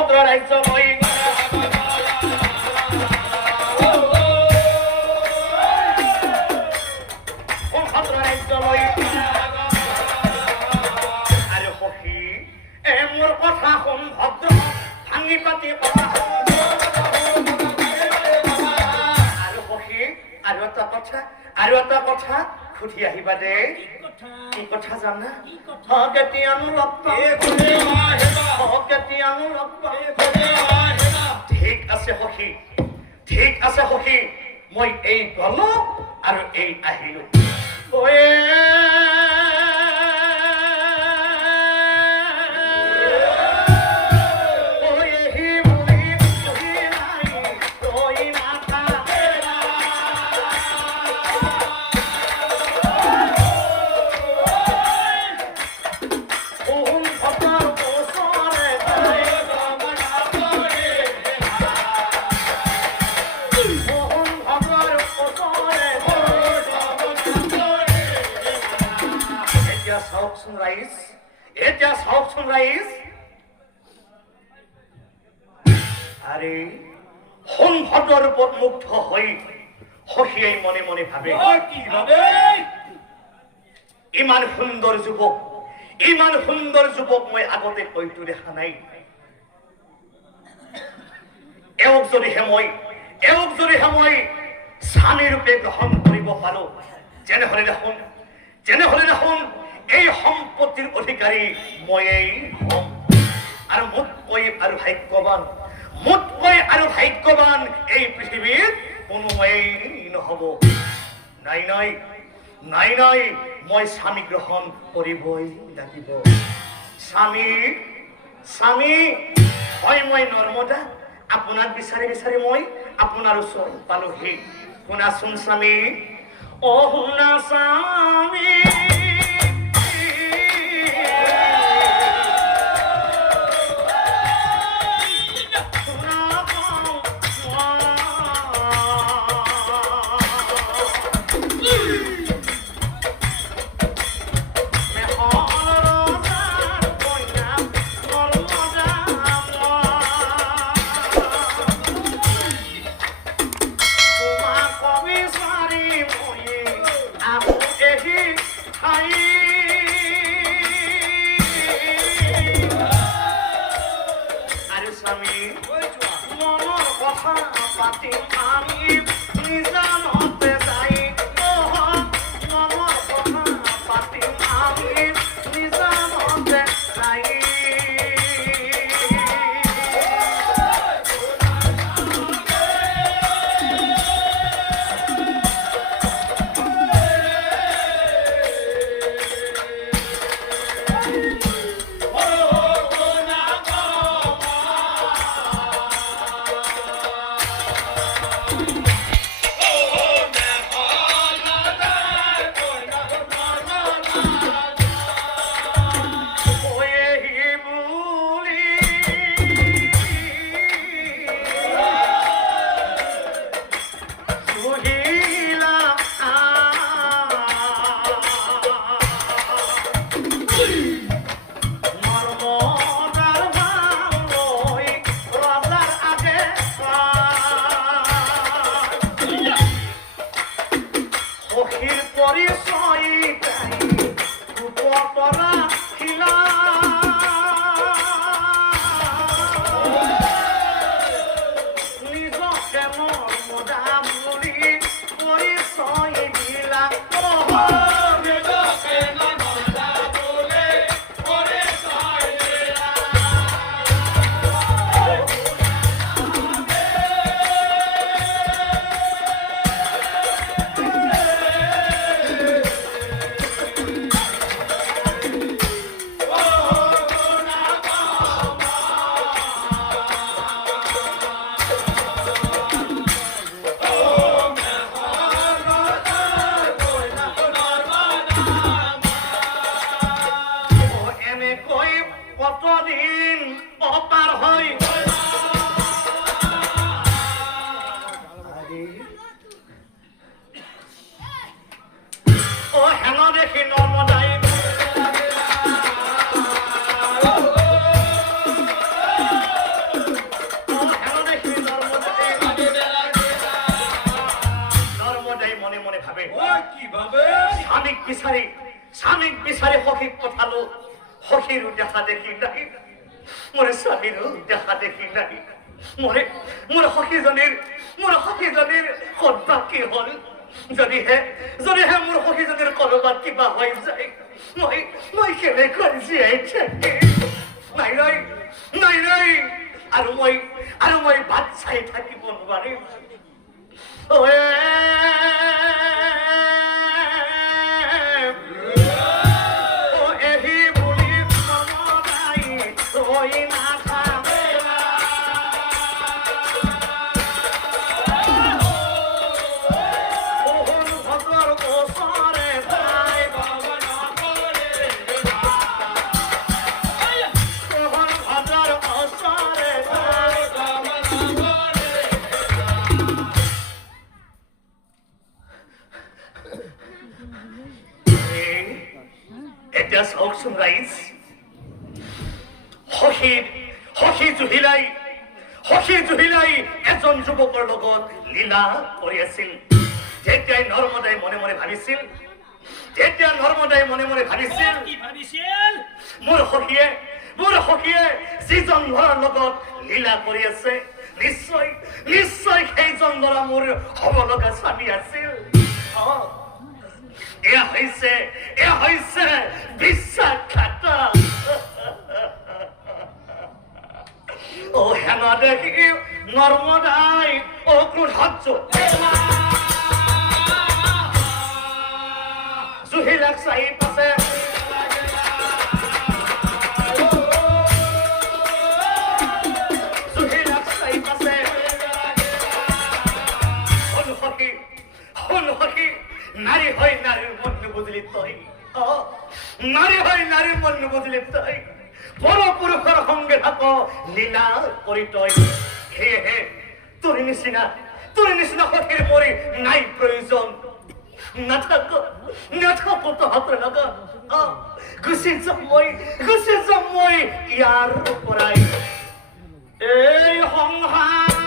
ভদ্ৰ ৰাজ্য মই ভদ্ৰ ৰাজ্য মই আৰে সখী মোৰ কথা শুন ভদ্ৰ ভাঙি পাতি কথা আৰু সখী আৰু এটা কথা সুধি আহিবা দে কি কথা জানা কেতিয়ানো লগ কেতিয়ানো লগ ঠিক আছে সখী মই এই গলো আৰু এই আহিলো আৰে সোণভদ্ৰৰ ওপৰত মুগ্ধ হৈ সখীয়ে মনে মনে ভাবে ইমান সুন্দৰ যুৱক মই আগতে হয়তো দেখা নাই এওক যদিহে মই স্বামী ৰূপে গ্ৰহণ কৰিব পাৰো যেনেহলে দেখোন এই সম্পত্তিৰ অধিকাৰী ময়েই হম আৰু মোতকৈ ভাগ্যৱান এই পৃথিৱীত কোনোৱেই নহব নাই মই স্বামী গ্ৰহণ কৰিবই লাগিব স্বামী হয় মই নৰ্মদা আপোনাক বিচাৰি মই আপোনাৰ ওচৰত পালোহি শুনাচোন স্বামী শুনা স্বামী বিচাৰি সখীক পঠালো সখীৰো দেখা দেখি নাই মোৰে স্বামীৰো দেখা দেখি নাই মোৰ সখীজনীৰ সন্তা কি হ'ল যদিহে মোৰ সখীজনীৰ কৰবাত কিবা হৈ যায় মই কেনেকৈ জীয়াই থাকিম নাই আৰু মই ভাত চাই থাকিব নোৱাৰিম এতিয়া চাওকচোন ৰাইজ সখী জুহিলাই এজন যুৱকৰ লগত লীলা কৰি আছিল যেতিয়াই নৰ্মদাই মনে মনে ভাবিছিল মোৰ সখীয়ে যিজন ল'ৰাৰ লগত লীলা কৰি আছে নিশ্চয় সেইজন ল'ৰা মোৰ হ'ব লগা স্বামী আছিল এয়া হৈছে বিশ্বাসঘাত হেমা দেখি নৰ্মদাই ক্ৰোধাত জুহিলাক চাই পাছে নারী হয় নারীর মন বুঝলি তই বড় পুরুষের সঙ্গে থাকো লীলা করি তই হে তোর নিচিনা সখীর মরি নাই প্রয়োজন নাথাকো তহঁতৰ লগত গুচি যাম মই ইয়াৰ পৰাই এই সংসাৰ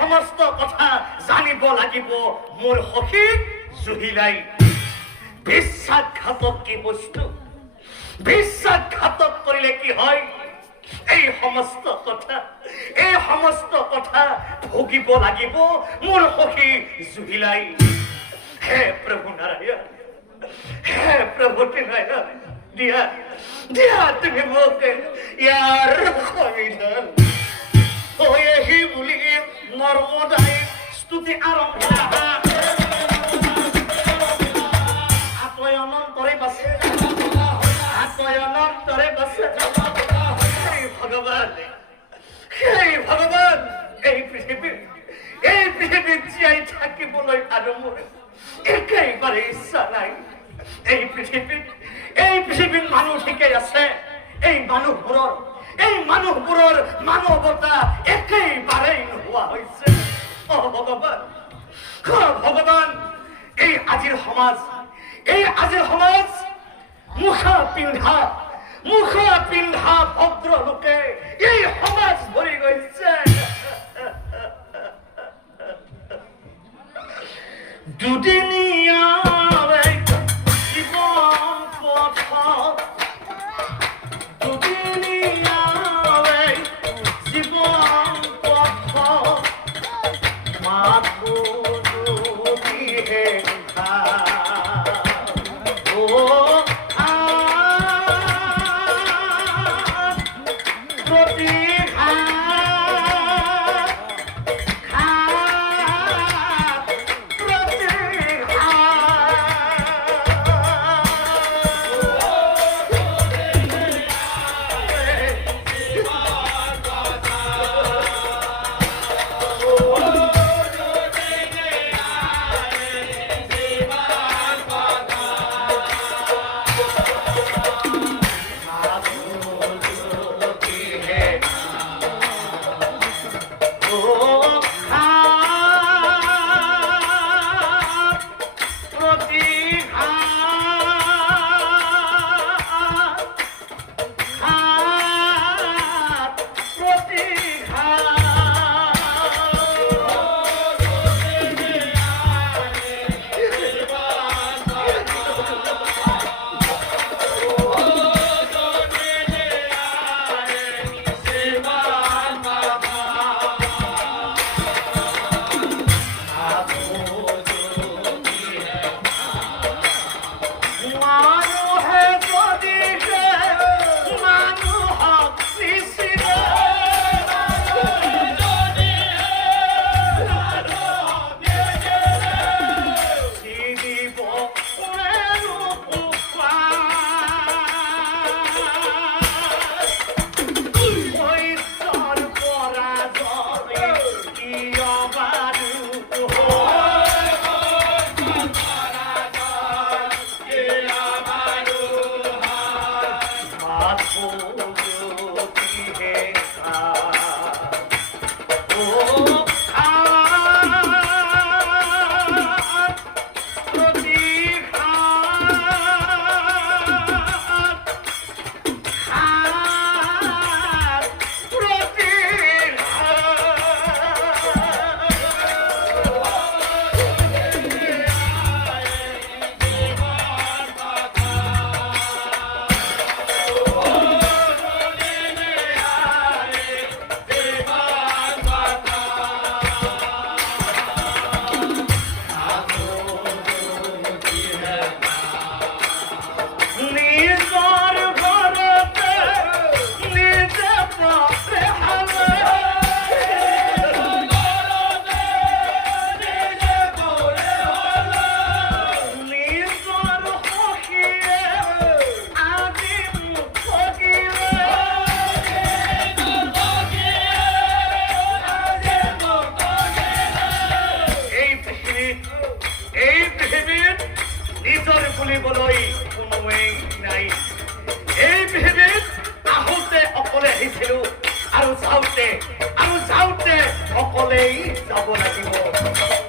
সমস্ত কথা জানিব লাগিব মোৰ সখী জুহিলাই বিশ্বাসঘাতক কি বস্তু বিশ্বাসঘাতক কৰিলে কি হয় এই সমস্ত কথা ভুগিব লাগিব মোৰ সখী জুহিলাই হে প্ৰভু নাৰায়ণ দিয়া তুমি মোক ইয়াৰ সমিধান এহি বুলি নৰ্মদাই স্তুতি আৰম্ভ অনন্তৰে বাছে ভগৱান এই পৃথিৱীত জীয়াই থাকিবলৈ আৰু মোৰ একেবাৰে ইচ্ছা নাই এই এই পৃথিৱীত মানুহ ঠিকেই আছে এই মানুহবোৰৰ মানৱতা একেবাৰেই নোহোৱা হৈছে ভগৱান এই আজিৰ সমাজ মুখা পিন্ধা ভদ্ৰ লোকে এই সমাজ ভৰি গৈছে দুদিনীয়া বুলিবলৈ কোনোৱেই নাই এই পৃথিৱীত আহোঁতে অকলে আহিছিলোঁ আৰু যাওঁতে অকলেই যাব লাগিব